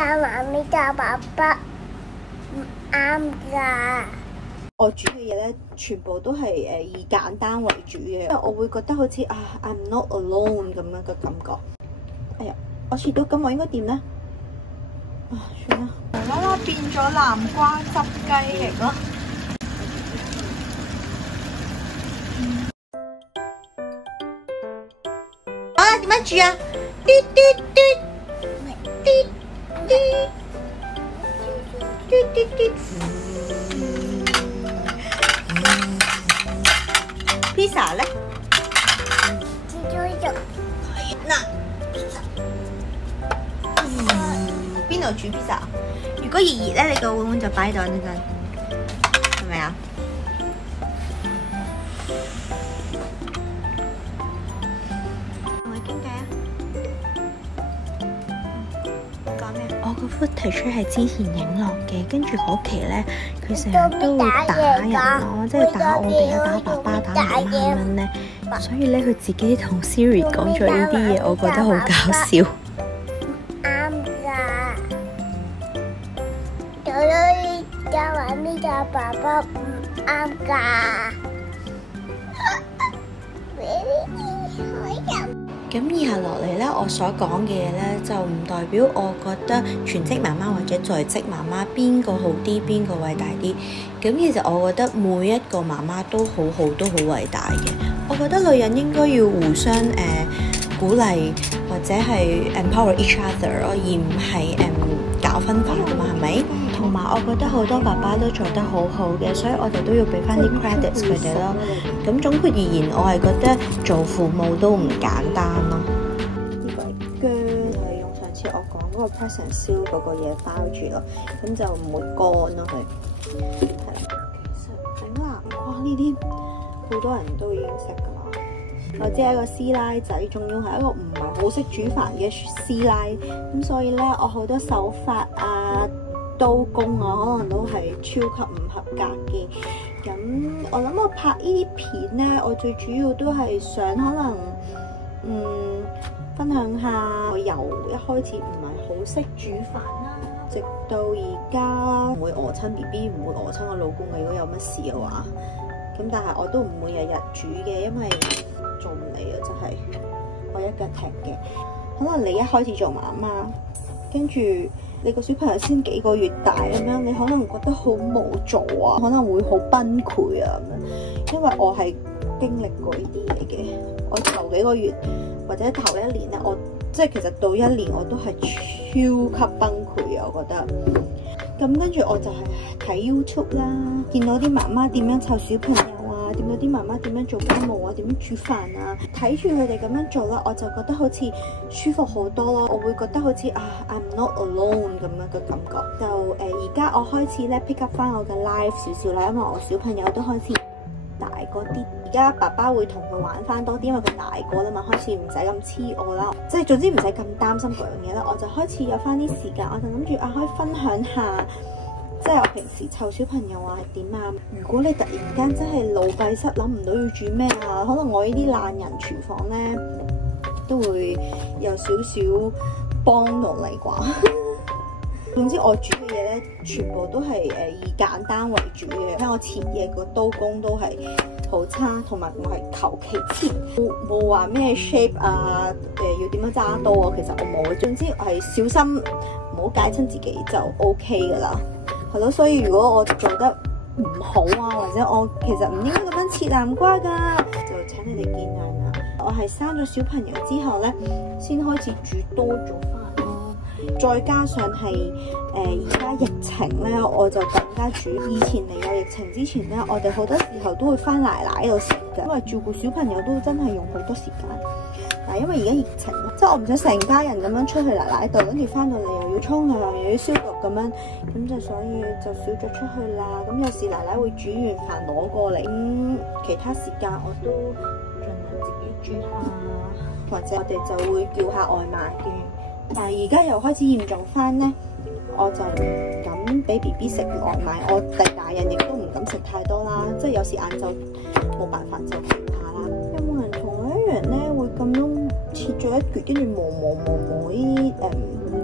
媽咪教爸爸唔啱㗎。我煮嘅嘢咧，全部都係以簡單為主嘅，因為我會覺得好似I'm not alone 咁樣嘅感覺。哎呀，我切到咁，我應該點咧？算啦。無啦啦變咗南瓜汁雞翼咯。好啦，點樣煮啊？嘟嘟嘟，嘟嘟嘟嘟嘟。pizza 咧？嗱，邊度煮 pizza？ 如果熱熱咧，你個碗就擺喺度呢陣，係咪啊？同佢傾偈啊！講咩？我個 footage 係之前影落嘅，跟住嗰期咧，佢成日都會打人咯，即係打我哋啊，打爸爸，打媽媽咁樣咧。所以咧，佢自己同 Siri 講咗呢啲嘢，我覺得好搞笑。啱㗎，教媽咪教爸爸唔啱㗎。咁以下落嚟咧，我所講嘅嘢咧，就唔代表我覺得全職媽媽或者在職媽媽邊個好啲，邊個偉大啲。咁其實我覺得每一個媽媽都好好，都好偉大嘅。我覺得女人應該要互相鼓勵或者係 empower each other 咯，而唔係搞分化噶嘛，係咪？同埋我覺得好多爸爸都做得好好嘅，所以我哋都要俾翻啲 credits 佢哋咯。咁總括而言，我係覺得做父母都唔簡單咯。呢個係薑，係用上次我講嗰個 press and seal 嗰個嘢包住咯，咁就唔會乾咯佢。係啦，其實整南瓜呢啲好多人都已經識㗎啦。我只係一個師奶仔，仲要係一個唔係好識煮飯嘅師奶，咁所以咧，我好多手法啊、刀工啊，可能都係超級唔合格嘅。咁我諗我拍呢啲片咧，我最主要都係想可能分享下我由一開始唔係好識煮飯啦，直到而家唔會餓親 BB， 唔會餓親我老公嘅。如果有乜事嘅話，咁但係我都唔會日日煮嘅，因為做唔嚟啊，真係我一腳踢嘅。可能你一開始做媽媽，跟住你個小朋友先幾個月大咁樣，你可能覺得好無助啊，可能會好崩潰啊咁樣。因為我係經歷過呢啲嘢嘅，我頭幾個月或者頭一年咧，我即係其實到一年我都係超級崩潰啊，我覺得。咁跟住我就係睇 YouTube 啦，見到啲媽媽點樣湊小朋友啊，見到啲媽媽點樣做家務啊，點樣煮飯啊，睇住佢哋咁樣做啦，我就覺得好似舒服好多咯。我會覺得好似I'm not alone 咁樣嘅感覺。就而家我開始咧 pick up 翻我嘅 life 少少啦，因為我小朋友都開始大個啲，而家爸爸會同佢玩翻多啲，因為佢大個啦嘛，開始唔使咁黐我啦，即係總之唔使咁擔心嗰樣嘢啦。我就開始有翻啲時間，我就諗住可以分享下，即係我平時湊小朋友係點啊。如果你突然間真係腦閉塞，諗唔到要煮咩啊，可能我呢啲懶人廚房咧都會有少少幫到你啩。總之我煮嘅嘢咧，全部都係以簡單為主嘅。因為我切嘢個刀工都係好差，同埋我係求其切，冇話咩 shape 啊，要點樣揸刀啊，其實我冇。總之我係小心唔好解親自己就 OK 噶啦，係咯。所以如果我做得唔好啊，或者我其實唔應該咁樣切南瓜噶，就請你哋見諒啦。我係生咗小朋友之後咧，先開始煮多咗飯。再加上係而家疫情咧，我就更加煮。以前嚟有疫情之前咧，我哋好多時候都會翻奶奶度食嘅，因為照顧小朋友都真係用好多時間。但係因為而家疫情，即係我唔想成家人咁樣出去奶奶度，跟住翻到嚟又要沖涼又要消毒咁樣，咁就所以就少咗出去啦。咁有時奶奶會煮完飯攞過嚟，咁其他時間我都盡量自己煮下，或者我哋就會叫下外賣嘅。但係而家又開始嚴重翻咧，我就唔敢俾 BB 食外賣，我哋大人亦都唔敢食太多啦。即係有時晏晝冇辦法就食下啦。有冇人同我一樣咧，會咁樣切咗一橛，跟住磨呢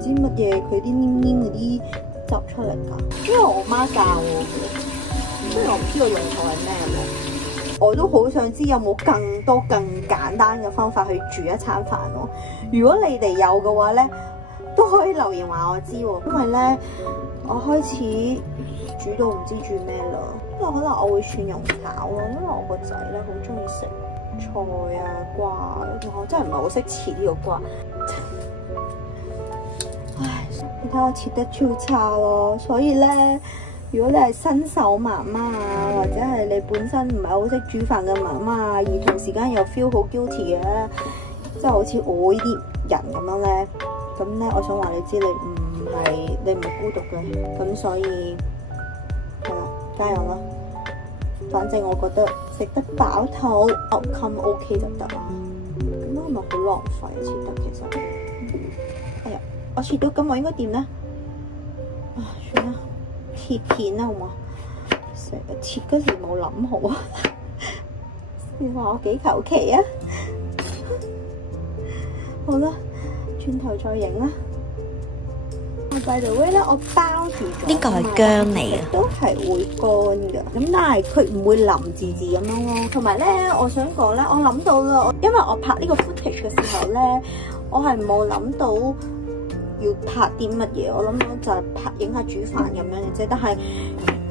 啲知乜嘢佢啲黏黏嗰啲汁出嚟㗎。因為我媽教我嘅，雖然我唔知道用途係咩咯。我都好想知有冇更多更簡單嘅方法去煮一餐飯咯。如果你哋有嘅話咧，都可以留言話我知喎。因為咧，我開始煮到唔知煮咩啦。因為可能我會蒜蓉炒咯，因為我個仔咧好中意食菜啊瓜啊，我真係唔係好識切呢個瓜。唉，你睇我切得超差咯，所以咧。如果你係新手媽媽啊，或者係你本身唔係好識煮飯嘅媽媽啊，而同時間又 feel 好 guilty 嘅，即係好似我呢啲人咁樣咧，咁咧我想話你知，你唔係孤獨嘅，咁所以係啦，加油啦！反正我覺得食得飽肚 outcome OK 就得啦。咁係咪好浪費切得其實？哎呀，我切到咁我應該點咧？啊，算啦。切片啦，好嘛？成日切嗰時冇諗好啊！你話我幾求其啊？好啦，轉頭再影啦。by the way咧，我包住咗。呢個係薑嚟嘅，都係會乾㗎。咁但係佢唔會腍滋滋咁樣咯。同埋咧，我想講咧，我諗到啦，因為我拍呢個 footage 嘅時候咧，我係冇諗到要拍啲乜嘢，我諗到就係影下煮飯咁樣嘅啫。但係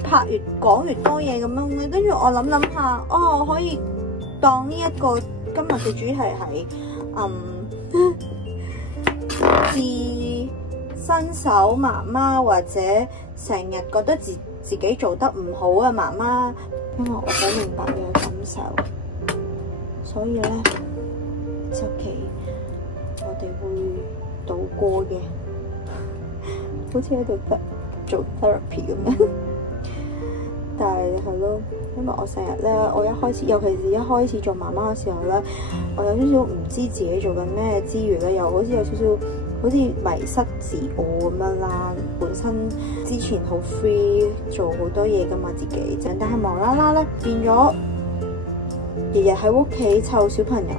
拍越講越多嘢咁樣，跟住我諗下，我可以當呢一個今日嘅主題係新手媽媽或者成日覺得自己做得唔好嘅媽媽，因為我好明白你嘅感受，所以咧就期我哋會度過嘅。好似喺度做 therapy 咁樣，但係係咯，因為我成日咧，我一開始，尤其是一開始做媽媽嘅時候咧，我有少少唔知自己做緊咩之餘咧，又好似有少少好似迷失自我咁樣啦。本身之前好 free 做好多嘢噶嘛自己，但係無啦啦咧變咗日日喺屋企湊小朋友，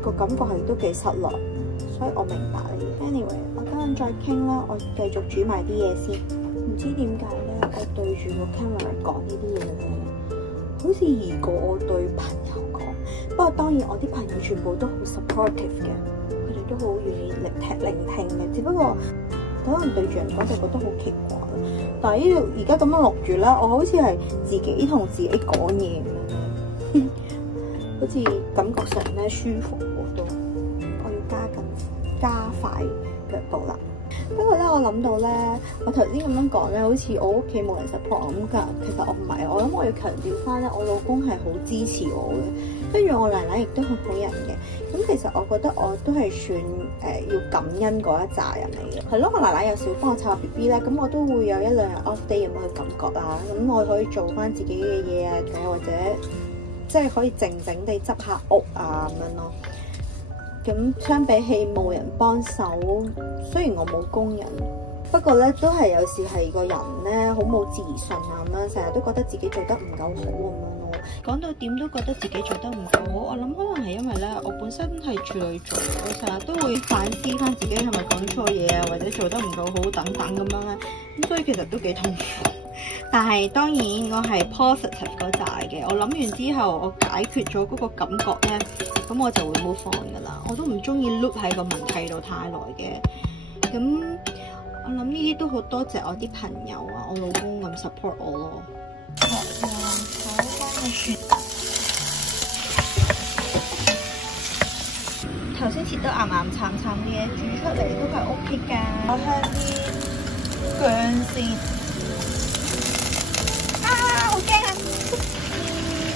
個感覺係都幾失落，所以我明白你。Anyway， 我等陣再傾啦，我繼續煮埋啲嘢先。唔知點解咧，我對住個 camera 講呢啲嘢咧，好似易過我對朋友講。不過當然我啲朋友全部都好 supportive 嘅，佢哋都好願意聆聽嘅。只不過可能對住人講就覺得好奇怪。但係呢度而家咁樣錄住咧，我好似係自己同自己講嘢咁樣，好似感覺上咧舒服好多。我要加快腳步啦。不過咧，我諗到咧，我頭先咁樣講咧，好似我屋企冇人 support 咁㗎。其實我唔係，我諗我要強調翻咧，我老公係好支持我嘅，跟住我奶奶亦都係好人嘅。咁其實我覺得我都係算要感恩嗰一紮人嚟嘅。係咯，我奶奶有時會幫我湊 BB 咧，咁我都會有一兩日 off day 咁樣嘅感覺啦。咁我可以做翻自己嘅嘢啊，或者即係可以靜靜地執下屋啊咁樣咯。咁相比起冇人幫手，雖然我冇工人，不過咧都係有時係個人咧好冇自信啊咁樣，成日都覺得自己做得唔夠好咁樣咯。講到點都覺得自己做得唔夠好，我諗可能係因為咧我本身係處女座，我成日都會反思翻自己係咪講錯嘢啊，或者做得唔夠好等等咁樣咧，咁所以其實都幾痛苦。但係當然我係 positive 嗰扎嘅，我諗完之後我解決咗嗰個感覺咧，咁我就會 move on 㗎啦。我都唔中意 loop 喺個問題度太耐嘅。咁我諗呢啲都好多謝我啲朋友啊，我老公咁 support 我咯。炒翻個蒜，頭先切得岩岩慘慘嘅嘢，煮出嚟都係 OK 㗎。我香啲薑先。好驚啊！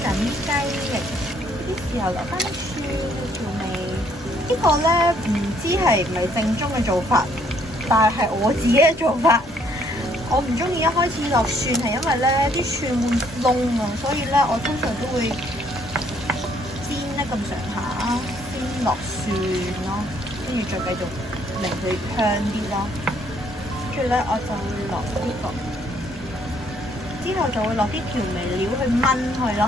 等雞翼呢啲時候留翻啲蒜調味，呢個咧唔知係唔係正宗嘅做法，但係我自己嘅做法。我唔中意一開始落蒜，係因為咧啲蒜會燶啊，所以咧我通常都會煎得咁上下，先落蒜咯，跟住再繼續令佢香啲咯。跟住咧我就會落呢個。之後就會落啲調味料去炆佢咯。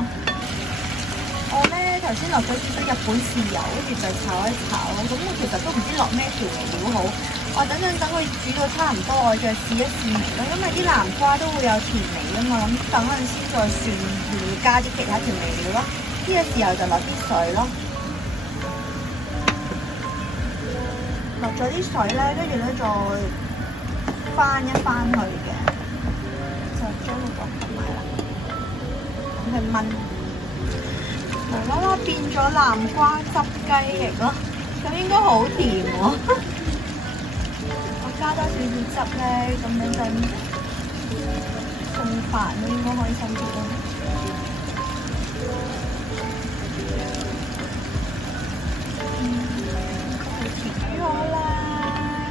我咧頭先落咗少少日本豉油，跟住就炒一炒。咁我其實都唔知落咩調味料好。我等陣等佢煮到差唔多，我再試一試味咯。因為啲南瓜都會有甜味㗎嘛，咁等陣先再算會加啲其他調味料咯。呢個時候就落啲水咯，落咗啲水咧，跟住咧再翻一翻去嘅，就將呢個冚埋啦，咁去燜。無啦啦變咗南瓜汁雞翼咯，咁應該好甜喎。加多少少汁咧，咁樣就送飯都應該開心啲咯。煮好啦！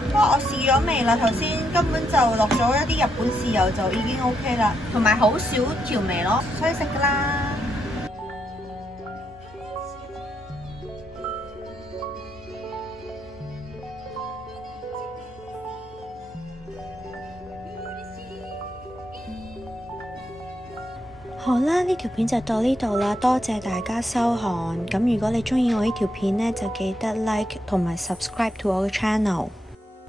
不過我試咗味啦，頭先根本就落咗一啲日本豉油就已經 OK 啦，同埋好少調味咯，可以食噶啦。好啦，呢條片就到呢度啦，多謝大家收看。咁如果你中意我呢條片呢，就記得 like 同埋 subscribe to 我嘅 channel。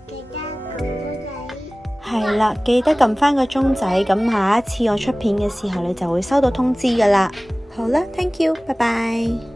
記得撳鐘仔。係啦，記得撳翻個鐘仔，咁下一次我出片嘅時候，你就會收到通知噶啦。好啦，thank you，拜拜。